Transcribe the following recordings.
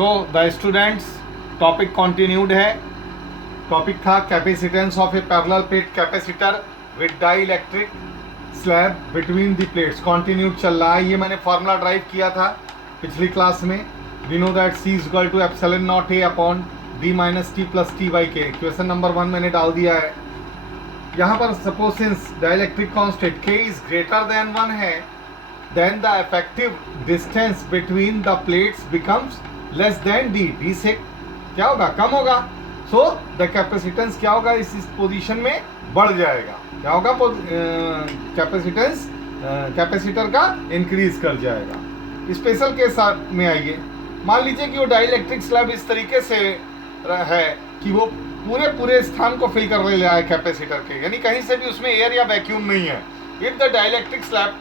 So the students, topic continued है। Topic था capacitance of a parallel plate capacitor with dielectric slab between the plates. Continued चल रहा है। ये मैंने फार्मूला ड्राइव किया था पिछली क्लास में। We know that C equal to epsilon not A upon D minus T plus T by K। Question number 1 मैंने डाल दिया है। यहाँ पर suppose since dielectric constant K is greater than 1 है, then the effective distance between the plates becomes less than D। D से क्या होगा? कम होगा। So the capacitance क्या होगा? इस पोजीशन में बढ़ जाएगा। क्या होगा? कैपेसिटेंस कैपेसिटर का इंक्रीज कर जाएगा। स्पेशल केस में आइए, मान लीजिए कि वो डाइलेक्ट्रिक स्लैब इस तरीके से है कि वो पूरे स्थान को फिल कर ले रहा है कैपेसिटर के, यानी कहीं से भी उसमें एयर या वैक्यूम नहीं है। If the dielectric slab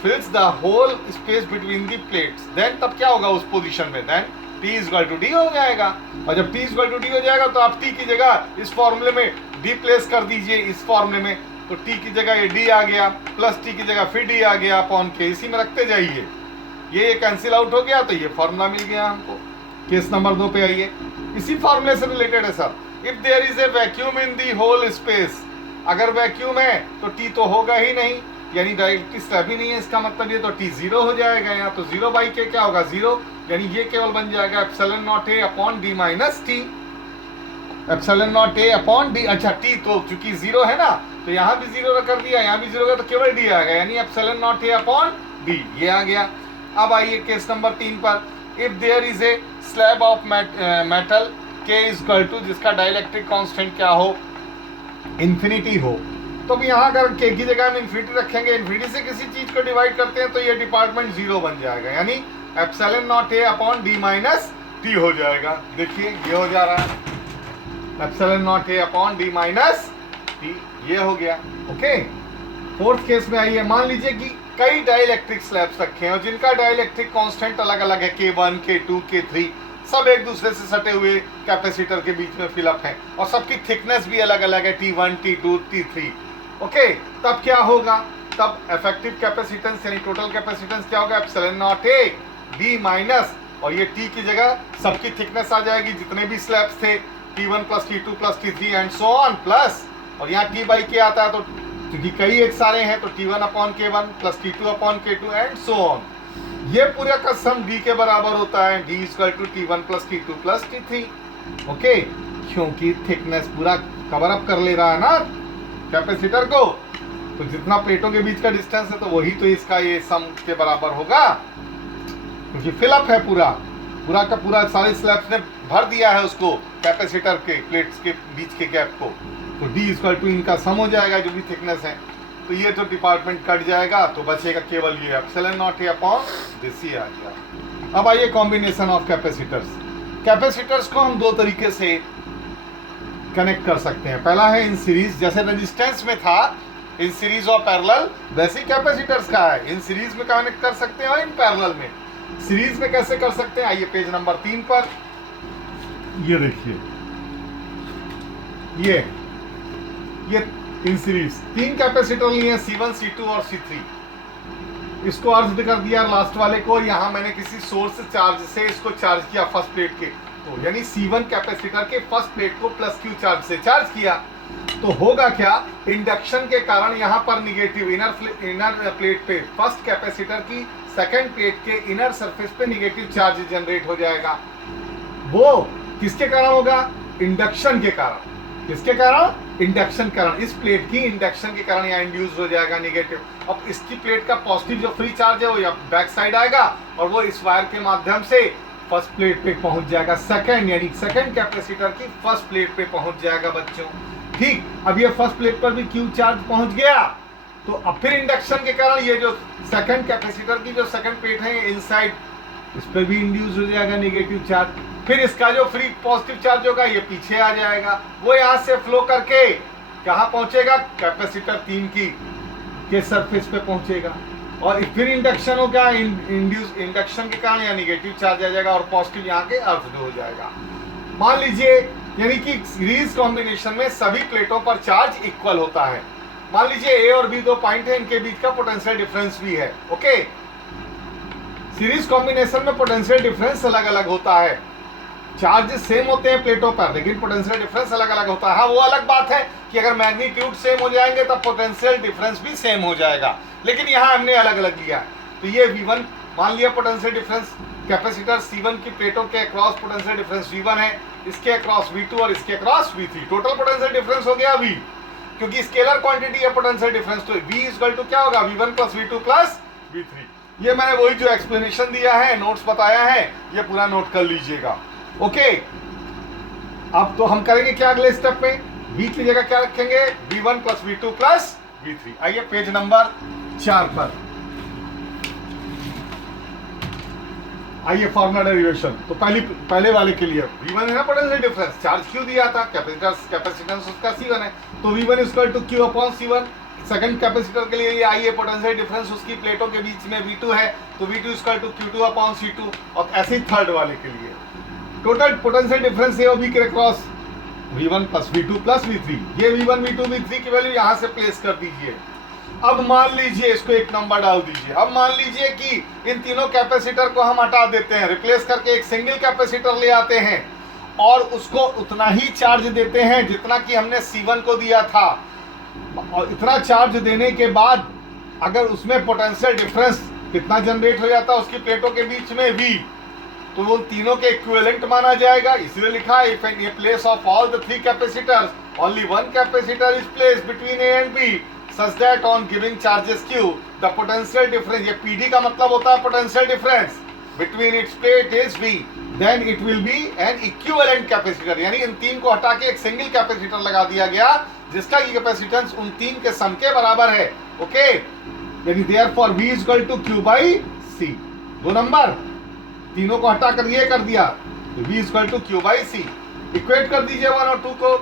fills the whole space between the plates, then तब क्या होगा उस पोजीशन में? then T equal to D हो जाएगा। और जब T इक्वल टू D हो जाएगा तो आप T की जगह इस फॉर्मूले में D प्लेस कर दीजिए इस फॉर्मूले में, तो T की जगह ये D आ गया, प्लस T की जगह फिर D आ गया अपॉन K। इसी में रखते जाइए, ये कैंसिल आउट हो गया तो ये फॉर्मूला मिल गया हमको। केस नंबर 2 पे आइए, इसी फॉर्मूले से रिलेटेड है sir. If there is a vacuum in the whole space, अगर वैक्यूम है तो T तो होगा ही नहीं, यानी डाइलेक्ट्रिक स्लैब ही नहीं है, इसका मतलब ये तो T 0 हो जाएगा। यहाँ तो 0 बाई K क्या होगा? 0, यानी ये केवल बन जाएगा epsilon not A upon D minus T। Epsilon not A upon D। अच्छा, T तो चूंकि 0 है ना, तो यहाँ भी 0 कर दिया, यहाँ भी 0 का, तो केवल D आ गया, यानी epsilon not A upon D ये आ गया। अब आइए केस नंबर 3 पर। If there is a slab of metal K equal to, जिसका डाइलेक्ट्रिक कांस्टेंट क्या हो? इन्फिनिटी हो, तो अब यहाँ अगर K की जगह हम इन्फिनिटी रखेंगे, इन्फिनिटी से किसी चीज को डिवाइड करते हैं तो ये डिपार्टमेंट 0 बन जाएगा, यानी epsilon not A upon D minus T हो जाएगा। देखिए ये हो जा रहा है, epsilon not A upon D minus T, ये हो गया। ओके, फोर्थ केस में आइए, मान लीजिए कि कई डाइलेक्ट्रिक स्लैब्स रखे हैं और जिनका डाइलेक्ट्रिक कांस्टेंट अलग अलग है, K1 K2 K3, सब एक दूसरे से सटे हुए कैपेसिटर के बीच में फिलअप है और सबकी थिकनेस भी अलग अलग है, T1 T2 T3। ओके, तब क्या होगा? तब इफेक्टिव कैपेसिटेंस यानी टोटल कैपेसिटेंस क्या होगा? Epsilon not A D minus, और ये T की जगह सबकी थिकनेस आ जाएगी जितने भी स्लैब्स थे, T1 plus T2 plus T3 and so on, plus, और यहाँ T बाई K आता है तो क्योंकि कई एक सारे हैं तो T1 upon K1 plus T2 upon K2 and so on. ये पूरा का सम D के बराबर होता है, D equal to T1 plus T2 plus T3। Okay, क्योंकि थिकनेस पूरा कवर अप कर ले रहा है ना कैपेसिटर को, तो जितना प्लेटों के बीच का डिस्टेंस है तो वही तो इसका ये सम के बराबर होगा, क्योंकि फिलअप है पूरा का पूरा, सारे स्लैब्स ने भर दिया है उसको कैपेसिटर के प्लेट्स के बीच के गैप को, तो D इक्वल टू इनका सम हो जाएगा जो भी थिकनेस है, तो ये तो डिपार्टमेंट कट जाएगा तो बचेगा केवल ये epsilon not A upon this ही आ गया। अब आइए कॉम्बिनेशन ऑफ कैपेसिटर्स। कैपेसिटर्स को हम दो तरीके से कनेक्ट कर सकते हैं। पहला है इन सीरीज, जैसे रेजिस्टेंस में था इन सीरीज और पैरेलल, वैसे ही कैपेसिटर्स का है, इन सीरीज में कनेक्ट कर सकते हैं और इन पैरेलल में। सीरीज में कैसे कर सकते हैं? आइए पेज नंबर 3 पर, ये देखिए, ये इन सीरीज 3 कैपेसिटर लिए हैं, C1 C2 और C3। इसको अर्ज कर दिया लास्ट वाले को, यहाँ मैंने किसी सोर्स चार्ज से इसको चार्ज किया फर्स्ट प्लेट के, तो यानी C1 कैपेसिटर के फर्स्ट प्लेट को प्लस Q चार्ज से चार्ज किया, तो होगा क्या? इंडक्शन के कारण यहाँ पर निगेटिव इनर प्लेट पे फर्स्ट कैपेसिटर की सेकंड प्लेट के इनर सरफेस पे निगेटिव चार्ज जनरेट हो जाएगा। वो किसके कारण होगा? इंडक्शन के कारण। किसके कारण? इंडक्शन कारण। इस प्लेट की इंडक्शन के कारण यहाँ इंड्यूस हो जाएगा निगेटिव। अब इसकी प्लेट का पॉजिटिव जो फ्री चार्ज है वो यहाँ बैक साइड आएगा और वो इस वायर के माध्यम से फर्स्ट प्लेट पे पहुंच जाएगा, सेकंड यानी सेकंड कैपेसिटर की फर्स्ट प्लेट पे पहुंच जाएगा बच्चों। ठीक, अब ये फर्स्ट प्लेट पर भी Q चार्ज पहुंच गया, तो अब फिर इंडक्शन के कारण ये जो सेकंड कैपेसिटर की जो सेकंड प्लेट है इनसाइड, इस पर भी इंड्यूस हो जाएगा नेगेटिव चार्ज। फिर इसका जो फ्री पॉजिटिव चार्ज होगा ये पीछे आ जाएगा, वो यहाँ से फ्लो करके कहाँ पहुंचेगा? कैपेसिटर 3 की के सरफेस पे पहुंचेगा और फिर इंडक्शन हो गया, इंड्यूस इंडक्शन के कारण यहाँ निगेटिव चार्ज आ जाएगा और पॉजिटिव यहाँ के अर्थ हो जाएगा। मान लीजिए यानी कि सीरीज कॉम्बिनेशन में सभी प्लेटों पर चार्ज इक्वल होता है। मान लीजिए A और B दो पॉइंट है, इनके बीच का पोटेंशियल डिफरेंस भी है। ओके, सीरीज कॉम्बिनेशन में पोटेंशियल डिफरेंस अलग अलग होता है, चार्जेस सेम होते हैं प्लेटों पर, लेकिन पोटेंशियल डिफरेंस अलग अलग होता है। हाँ, वो अलग बात है कि अगर मैग्नीट्यूड सेम हो जाएंगे तब पोटेंशियल डिफरेंस भी सेम हो जाएगा, लेकिन यहाँ हमने अलग अलग लिया है। तो ये V1 मान लिया पोटेंशियल डिफरेंस, कैपेसिटर C1 की प्लेटों के अक्रॉस पोटेंशियल डिफरेंस V1 है, इसके अक्रॉस V2 और इसके across V3। Total potential difference हो गया V, क्योंकि स्केलर क्वांटिटी है पोटेंशियल डिफरेंस, तो V इक्वल टू क्या होगा, V1 plus V2 plus V3। ये मैंने वही जो एक्सप्लेनेशन दिया है, नोट्स बताया है, ये पूरा नोट कर लीजिएगा। ओके, अब तो हम करेंगे क्या अगले स्टेप में, V की जगह क्या रखेंगे, V1 plus V2 plus V3। आइए पेज नंबर 4 पर आइए, फॉर्मुला डेरिवेशन। तो पहले वाले के लिए V1 है ना पोटेंशियल डिफरेंस, चार्ज Q दिया था, कैपेसिटेंस उसका C1 है, तो V1 equal to Q upon C1। Second capacitor के लिए ये आई है, पोटेंशियल डिफरेंस उसकी प्लेटों के बीच में V2 है, तो V2 equal to Q2 upon C2। और ऐसे ही थर्ड वाले के लिए टोटल पोटेंशियल डिफरेंस है V के across V1 plus V2 plus V3। ये V1 V2 V3 की वैल्यू यहां से प्लेस कर दीजिए। अब मान लीजिए इसको एक नंबर डाल दीजिए। अब मान लीजिए कि इन तीनों कैपेसिटर को हम हटा देते हैं, रिप्लेस करके एक सिंगल कैपेसिटर ले आते हैं और उसको उतना ही चार्ज देते हैं जितना कि हमने C1 को दिया था। और इतना चार्ज देने के बाद अगर उसमें पोटेंशियल डिफरेंस कितना जनरेट हो जाता है उसकी प्लेटों के बीच में V, तो वो तीनों के इक्विवेलेंट माना जाएगा। इसलिए लिखा है, if in place of all the three capacitors only one capacitor is placed between A and B such that on giving charges Q the potential difference, ये PD का मतलब होता है potential difference between its plate is V, then it will be an equivalent capacitor। यानी इन तीन को हटा के एक सिंगल कैपेसिटर लगा दिया गया जिसका की कैपेसिटेंस उन तीन के सम के बराबर है। ओके, यानी therefore V is equal to Q by C। 2 number तीनों को हटा कर ये कर दिया, तो V is equal to Q by C। Equate कर दीजिए 1 और 2 को,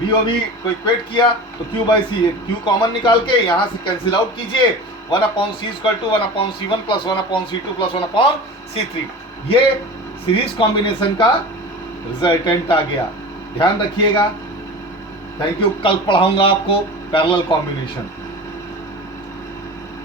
V और V को इक्वेट किया तो Q by C है, Q कॉमन निकाल के यहाँ से कैंसिल आउट कीजिए, 1 upon C equal to 1 upon C1 plus 1 upon C2 plus 1 upon C3। ये सीरीज कॉम्बिनेशन का रिजल्टेंट आ गया, ध्यान रखिएगा। थैंक यू, कल पढ़ाऊंगा आपको पैरेलल कॉम्बिनेशन।